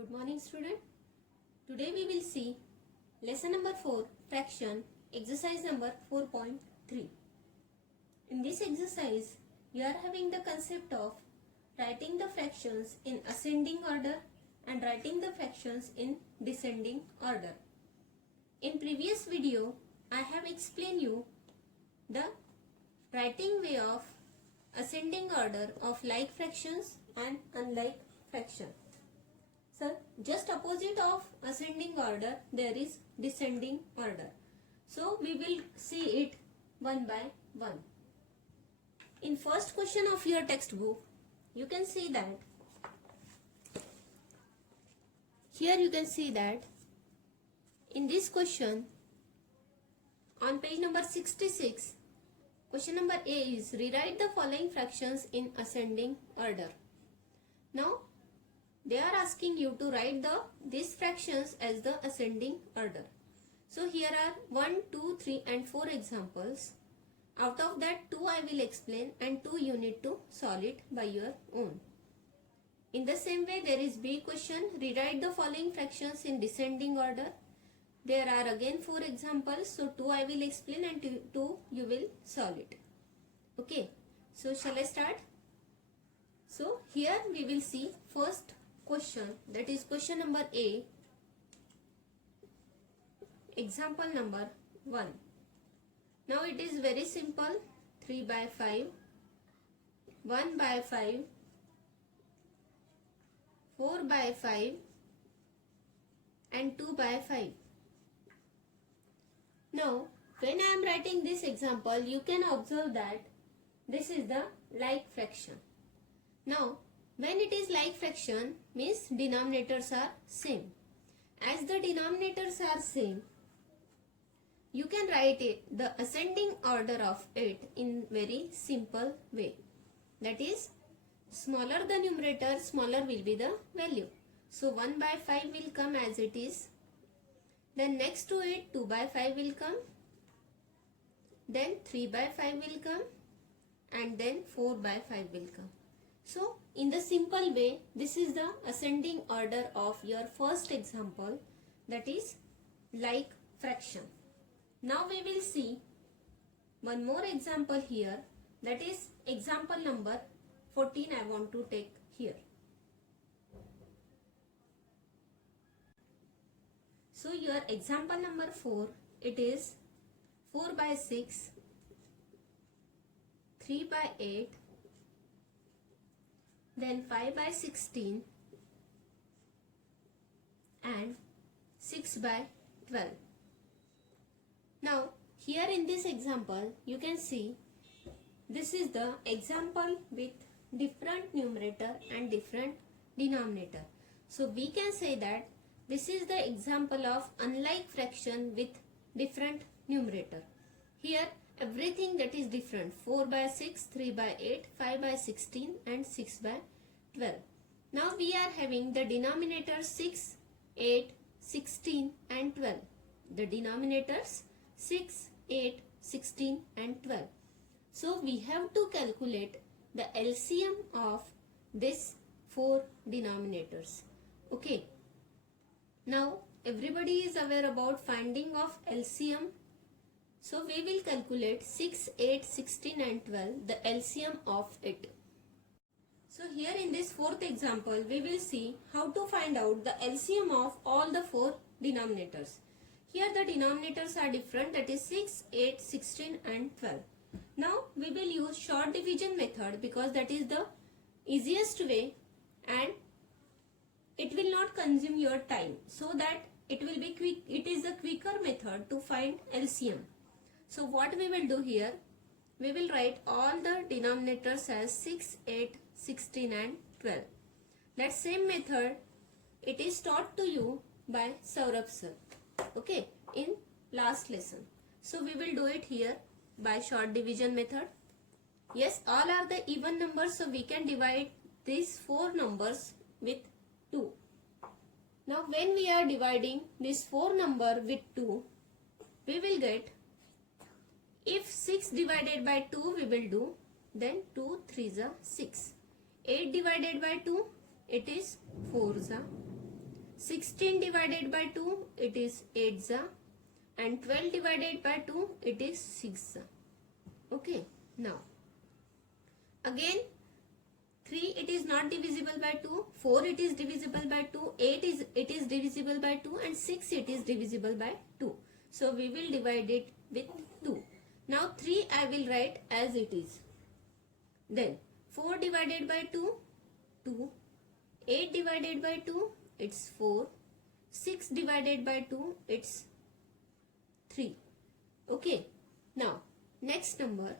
Good morning student. Today we will see lesson number 4 fraction exercise number 4.3. In this exercise you are having the concept of writing the fractions in ascending order and writing the fractions in descending order. In previous video I have explained you the writing way of ascending order of like fractions and unlike fraction. So just opposite of ascending order there is descending order. So we will see it one by one. In first question of your textbook you can see that in this question on page number 66, question number A is rewrite the following fractions in ascending order. Now they are asking you to write these fractions as the ascending order. So here are 1, 2, 3 and 4 examples. Out of that 2 I will explain and 2 you need to solve it by your own. In the same way there is B question, rewrite the following fractions in descending order. There are again 4 examples, so 2 I will explain and 2 you will solve it. Okay, so shall I start? So here we will see first question, that is question number A, example number 1. Now it is very simple, 3 by 5, 1 by 5, 4 by 5 and 2 by 5. Now when I am writing this example you can observe that this is the like fraction. Now when it is like fraction means denominators are same. As the denominators are same, you can write it the ascending order of it in very simple way. That is, smaller the numerator, smaller will be the value. So 1 by 5 will come as it is. Then next to it 2 by 5 will come. Then 3 by 5 will come. And then 4 by 5 will come. So in the simple way, this is the ascending order of your first example, that is like fraction. Now we will see one more example here, that is example number 14 I want to take here. So your example number 4, it is 4 by 6, 3 by 8, then 5 by 16 and 6 by 12. Now here in this example you can see this is the example with different numerator and different denominator. So we can say that this is the example of unlike fraction with different numerator. Here everything that is different, 4 by 6, 3 by 8, 5 by 16 and 6 by 12. Now we are having the denominators 6, 8, 16 and 12. The denominators 6, 8, 16 and 12. So we have to calculate the LCM of these 4 denominators. Okay. Now everybody is aware about finding of LCM. So we will calculate 6, 8, 16 and 12, the LCM of it. So here in this fourth example, we will see how to find out the LCM of all the 4 denominators. Here the denominators are different, that is 6, 8, 16 and 12. Now we will use short division method because that is the easiest way and it will not consume your time, so that it will be quick. It is a quicker method to find LCM. So what we will do here, we will write all the denominators as 6, 8, 16 and 12. That same method it is taught to you by Saurabh sir, okay, in last lesson. So we will do it here by short division method. Yes, all are the even numbers, so we can divide these 4 numbers with 2. Now when we are dividing this 4 number with 2, we will get, if 6 divided by 2 we will do, then 2 3s are 6. 8 divided by 2, it is 4s are 16 divided by 2, it is 8 za, and 12 divided by 2, it is 6 za. Okay, now again 3 it is not divisible by 2, 4 it is divisible by 2, 8 it is divisible by 2, and 6 it is divisible by 2. So we will divide it with 2. Now 3 I will write as it is. Then 4 divided by 2, 2. 8 divided by 2, it's 4. 6 divided by 2, it's 3. Okay. Now next number.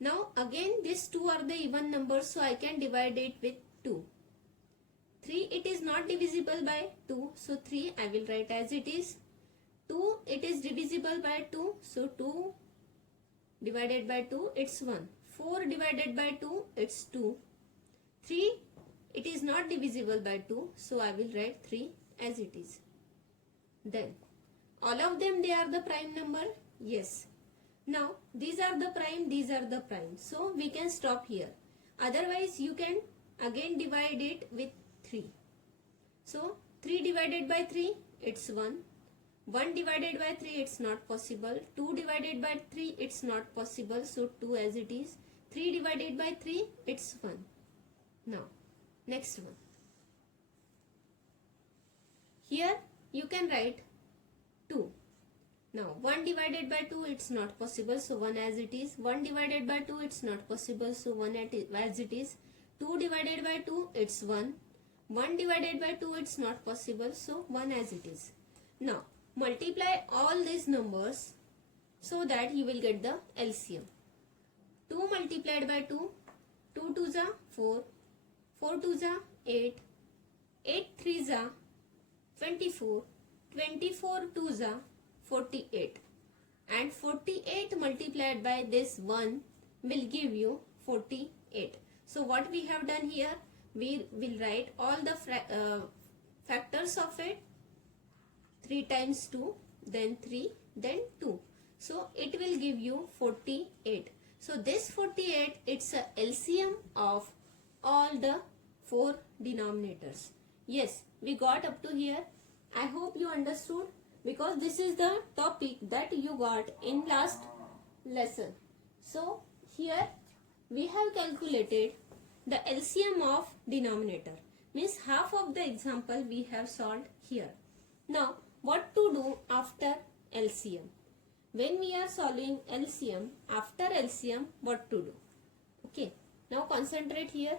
Now again these two are the even numbers, so I can divide it with 2. 3 it is not divisible by 2, so 3 I will write as it is. 2 it is divisible by 2, so 2 divided by 2, it's 1. 4 divided by 2, it's 2. 3 it is not divisible by 2, so I will write 3 as it is. Then all of them, they are the prime number. Yes. Now these are the prime, these are the prime, so we can stop here. Otherwise you can again divide it with 3. So 3 divided by 3, it's 1. 1 divided by 3, it's not possible. 2 divided by 3, it's not possible, so 2 as it is. 3 divided by 3, it's 1. Now next one. Here you can write 2. Now 1 divided by 2, it's not possible, so 1 as it is. 1 divided by 2, it's not possible, so 1 as it is. 2 divided by 2, it's 1. 1 divided by 2, it's not possible, so 1 as it is. Now multiply all these numbers so that you will get the LCM. 2 multiplied by 2, 2 2s are 4, 4 2s are 8, 8 3s are 24, 24 2s are 48, and 48 multiplied by this 1 will give you 48. So what we have done here, we will write all the factors of it. 3 times 2, then 3, then 2. So it will give you 48. So this 48, it's a LCM of all the 4 denominators. Yes, we got up to here. I hope you understood, because this is the topic that you got in last lesson. So here we have calculated the LCM of denominator, means half of the example we have solved here. Now what to do after LCM? When we are solving LCM, after LCM, what to do? Okay, now concentrate here.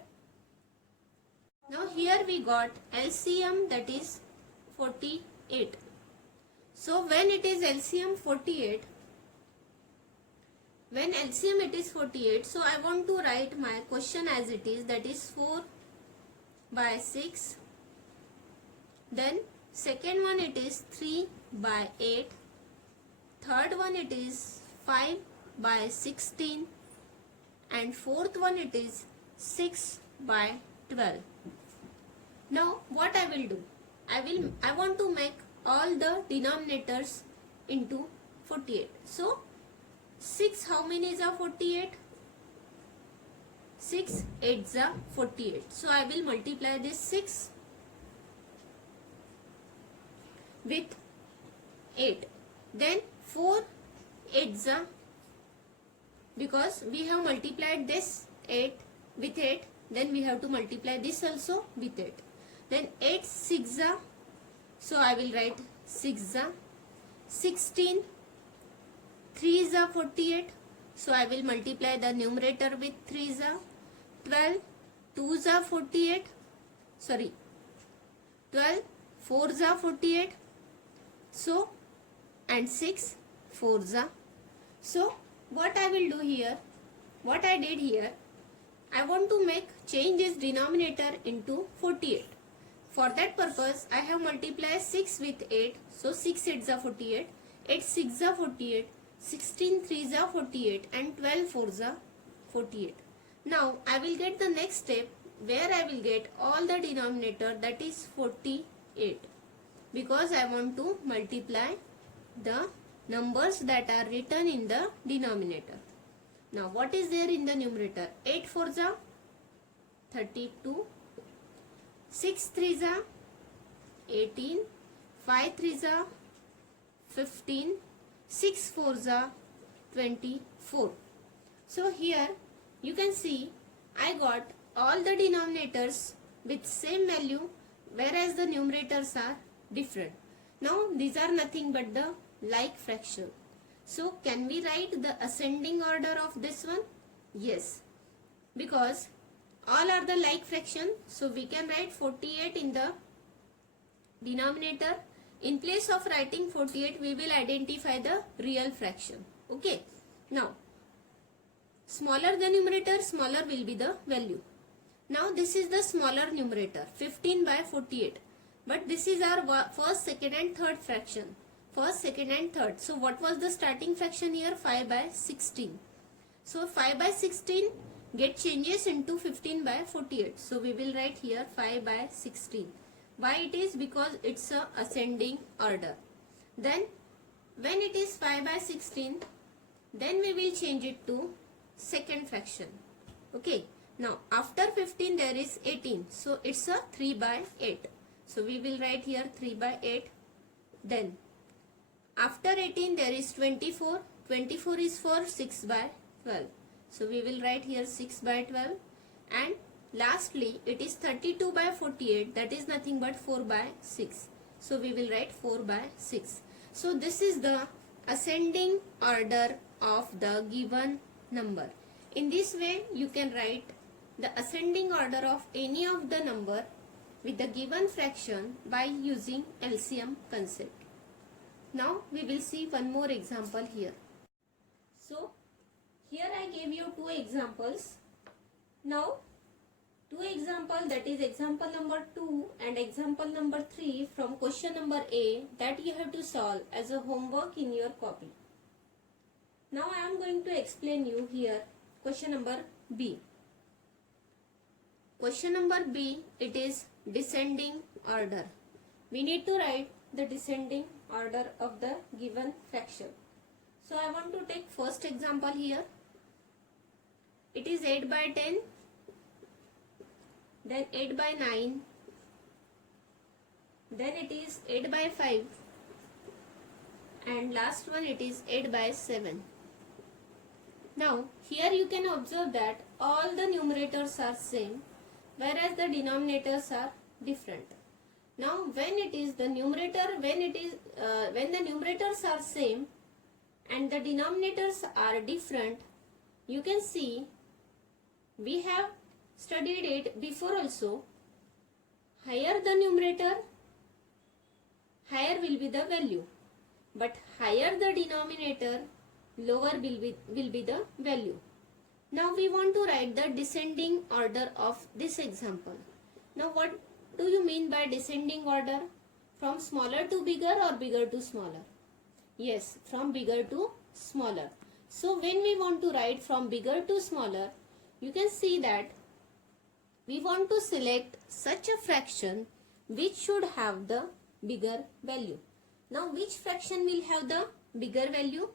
Now here we got LCM, that is 48. So when it is LCM 48, when LCM it is 48, so I want to write my question as it is, that is 4 by 6. Then second one it is 3 by 8. Third one it is 5 by 16. And fourth one it is 6 by 12. Now what I will do? I want to make all the denominators into 48. So 6 how many is 48? 6 8s are 48. So I will multiply this 6 with 8. Then 4 8s are, because we have multiplied this 8 with 8, then we have to multiply this also with 8. Then 8 6s are, so I will write 6s are. 16 3s are 48, so I will multiply the numerator with 3s are. 12 2s are 48, sorry 12 4s are 48, so and 6 4s are. So what I will do here, what I did here, I want to change this denominator into 48. For that purpose I have multiplied 6 with 8, so 6 8s are 48, 8 6s are 48, 16 3s are 48, and 12 4s are 48. Now I will get the next step where I will get all the denominator, that is 48, because I want to multiply the numbers that are written in the denominator. Now what is there in the numerator? 8 4s are 32, 6 3s are 18, 5 3s are 15, 6 4s are 24. So here you can see I got all the denominators with same value, whereas the numerators are different. Now these are nothing but the like fraction. So can we write the ascending order of this one? Yes, because all are the like fraction. So we can write 48 in the denominator. In place of writing 48, we will identify the real fraction. Okay. Now, smaller the numerator, smaller will be the value. Now this is the smaller numerator, 15 by 48. But this is our first, second and third fraction. First, second and third. So what was the starting fraction here? 5 by 16. So 5 by 16 get changes into 15 by 48. So we will write here 5 by 16. Why it is? Because it's a ascending order. Then when it is 5 by 16, then we will change it to second fraction. Okay. Now after 15 there is 18. So it's a 3 by 8. So we will write here 3 by 8. Then after 18 there is 24. 24 is for 6 by 12. So we will write here 6 by 12. And lastly it is 32 by 48. That is nothing but 4 by 6. So we will write 4 by 6. So this is the ascending order of the given number. In this way you can write the ascending order of any of the number with the given fraction by using LCM concept. Now we will see one more example here. So here I gave you two examples. Now two examples, that is example number 2 and example number 3 from question number A, that you have to solve as a homework in your copy. Now I am going to explain you here question number B. Question number B, it is descending order. We need to write the descending order of the given fraction. So I want to take first example here. It is 8 by 10, then 8 by 9, then it is 8 by 5, and last one it is 8 by 7. Now here you can observe that all the numerators are same, whereas the denominators are different. Now when it is the numerator, when the numerators are same and the denominators are different, you can see we have studied it before also. Higher the numerator, higher will be the value, but higher the denominator, lower will be the value. Now we want to write the descending order of this example. Now what do you mean by descending order? From smaller to bigger or bigger to smaller? Yes, from bigger to smaller. So when we want to write from bigger to smaller, you can see that we want to select such a fraction which should have the bigger value. Now which fraction will have the bigger value?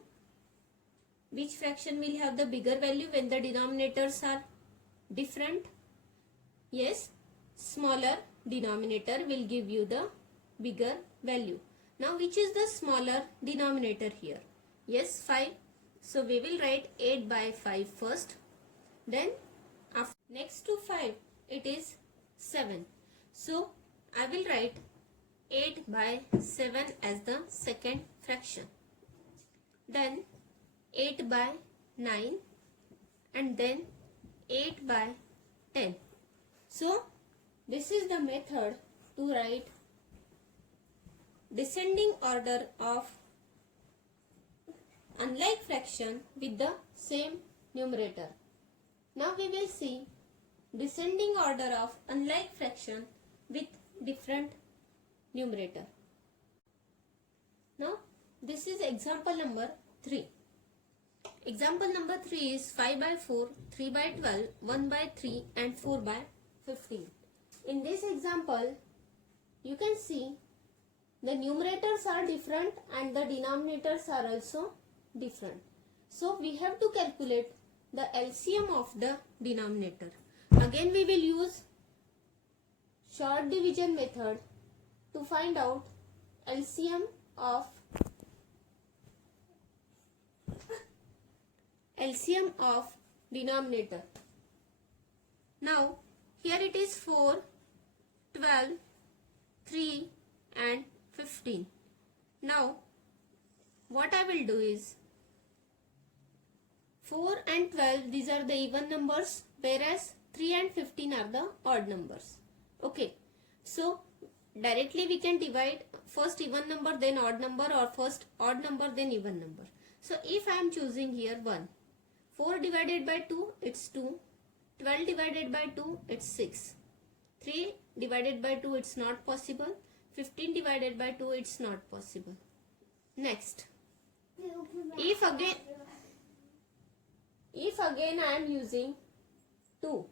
Which fraction will have the bigger value when the denominators are different? Yes, smaller denominator will give you the bigger value. Now which is the smaller denominator here? Yes, 5. So we will write 8 by 5 first. Then next to 5 it is 7. So I will write 8 by 7 as the second fraction. Then 8 by 9 and then 8 by 10. So this is the method to write descending order of unlike fraction with the same numerator. Now we will see descending order of unlike fraction with different numerator. Now this is example number 3. Example number 3 is 5 by 4, 3 by 12, 1 by 3 and 4 by 15. In this example, you can see the numerators are different and the denominators are also different. So we have to calculate the LCM of the denominator. Again we will use short division method to find out LCM of denominator. Now here it is 4, 12, 3 and 15. Now what I will do is 4 and 12, these are the even numbers, whereas 3 and 15 are the odd numbers. Okay, so directly we can divide first even number then odd number, or first odd number then even number. So if I am choosing here 1, 4 divided by 2 it's 2, 12 divided by 2 it's 6, 3 divided by 2 it's not possible, 15 divided by 2 it's not possible. Next, if again I am using 2,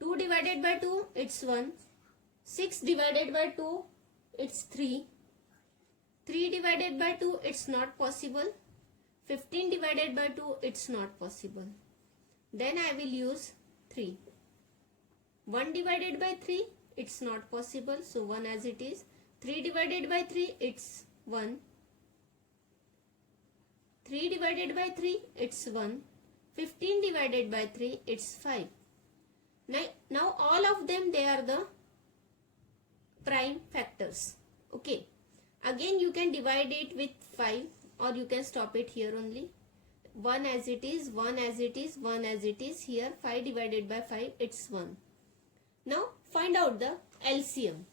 2 divided by 2 it's 1, 6 divided by 2 it's 3, 3 divided by 2 it's not possible, 15 divided by 2 it's not possible. Then I will use 3. 1 divided by 3 it's not possible, so 1 as it is. 3 divided by 3 it's 1. 3 divided by 3 it's 1. 15 divided by 3 it's 5. Now all of them, they are the prime factors. Okay, again you can divide it with 5 or you can stop it here only. 1 as it is, 1 as it is, 1 as it is. Here 5 divided by 5 it's 1. Now find out the LCM.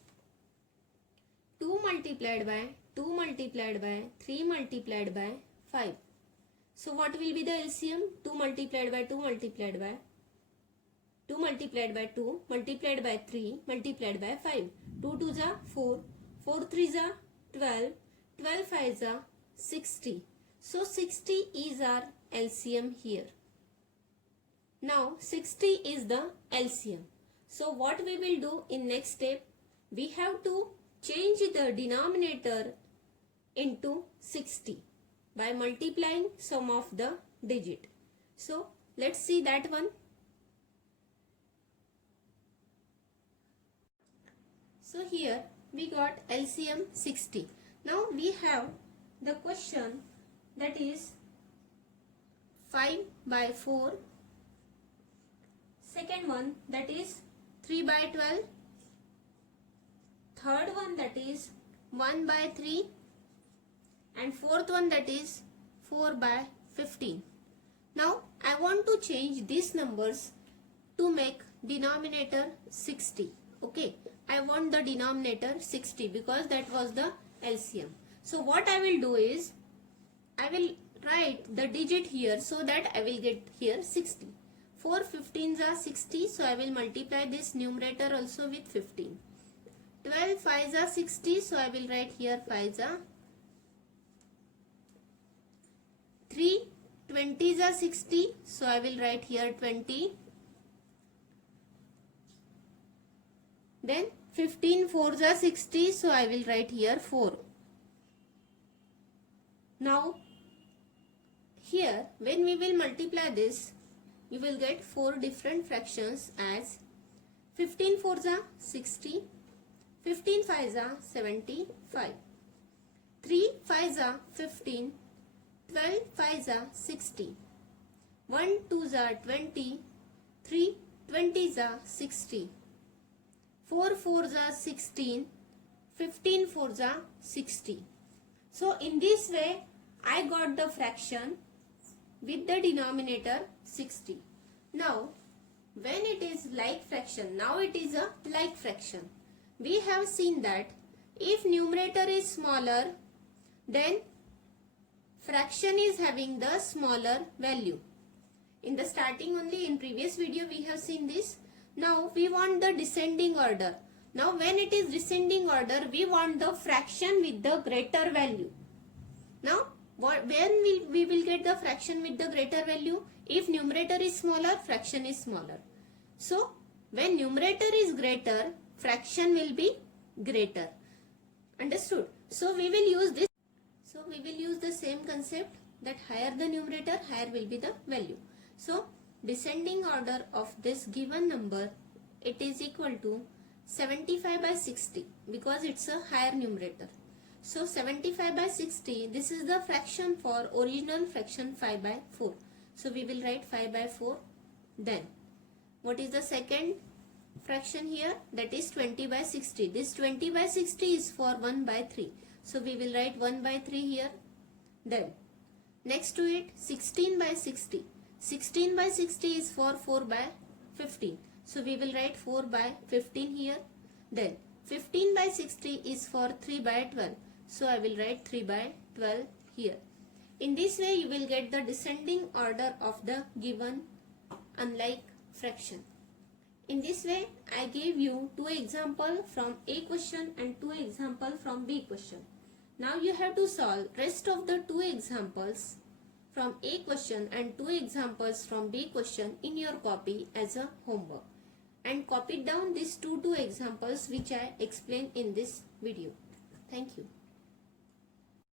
2 multiplied by 2 multiplied by 3 multiplied by 5. So what will be the LCM? 2 multiplied by 2 multiplied by 2 multiplied by 2 multiplied by 3 multiplied by 5. 2 2s are 4, 4 3s are 12, 12 5s are 60. So 60 is our LCM here. Now 60 is the LCM. So what we will do in next step, we have to change the denominator into 60 by multiplying sum of the digit. So let's see that one. So here we got LCM 60. Now we have the question, that is 5 by 4. Second one, that is 3 by 12. Third one, that is 1 by 3. And fourth one, that is 4 by 15. Now I want to change these numbers to make denominator 60. Okay, I want the denominator 60 because that was the LCM. So what I will do is, I will write the digit here so that I will get here 60. 4 15s are 60, so I will multiply this numerator also with 15. 12 5s are 60, so I will write here 5s are. 3 20s are 60, so I will write here 20. Then 15 4s are 60, so I will write here 4. Now here when we will multiply this, you will get 4 different fractions as 15 4s are 60, 15 5s are 75, 3 5s are 15, 12 5s are 60, 1 2s are 20, 3 20s are 60, 4 4s are 16, 15 4s are 60. So in this way I got the fraction with the denominator 60. Now when it is like fraction, now it is a like fraction. We have seen that if numerator is smaller, then fraction is having the smaller value. In the starting only, in previous video we have seen this. Now we want the descending order. Now when it is descending order, we want the fraction with the greater value. Now when we will get the fraction with the greater value? If numerator is smaller, fraction is smaller. So when numerator is greater, fraction will be greater. Understood? So we will use this. So we will use the same concept, that higher the numerator, higher will be the value. So descending order of this given number, it is equal to 75 by 60 because it's a higher numerator. So 75 by 60, this is the fraction for original fraction 5 by 4. So we will write 5 by 4. Then what is the second fraction here? That is 20 by 60. This 20 by 60 is for 1 by 3. So we will write 1 by 3 here. Then next to it 16 by 60. 16 by 60 is for 4 by 15. So we will write 4 by 15 here. Then 15 by 60 is for 3 by 12. So I will write 3 by 12 here. In this way you will get the descending order of the given unlike fraction. In this way I gave you 2 examples from A question and 2 examples from B question. Now you have to solve rest of the 2 examples from A question and 2 examples from B question in your copy as a homework. And copy down these two examples which I explained in this video. Thank you.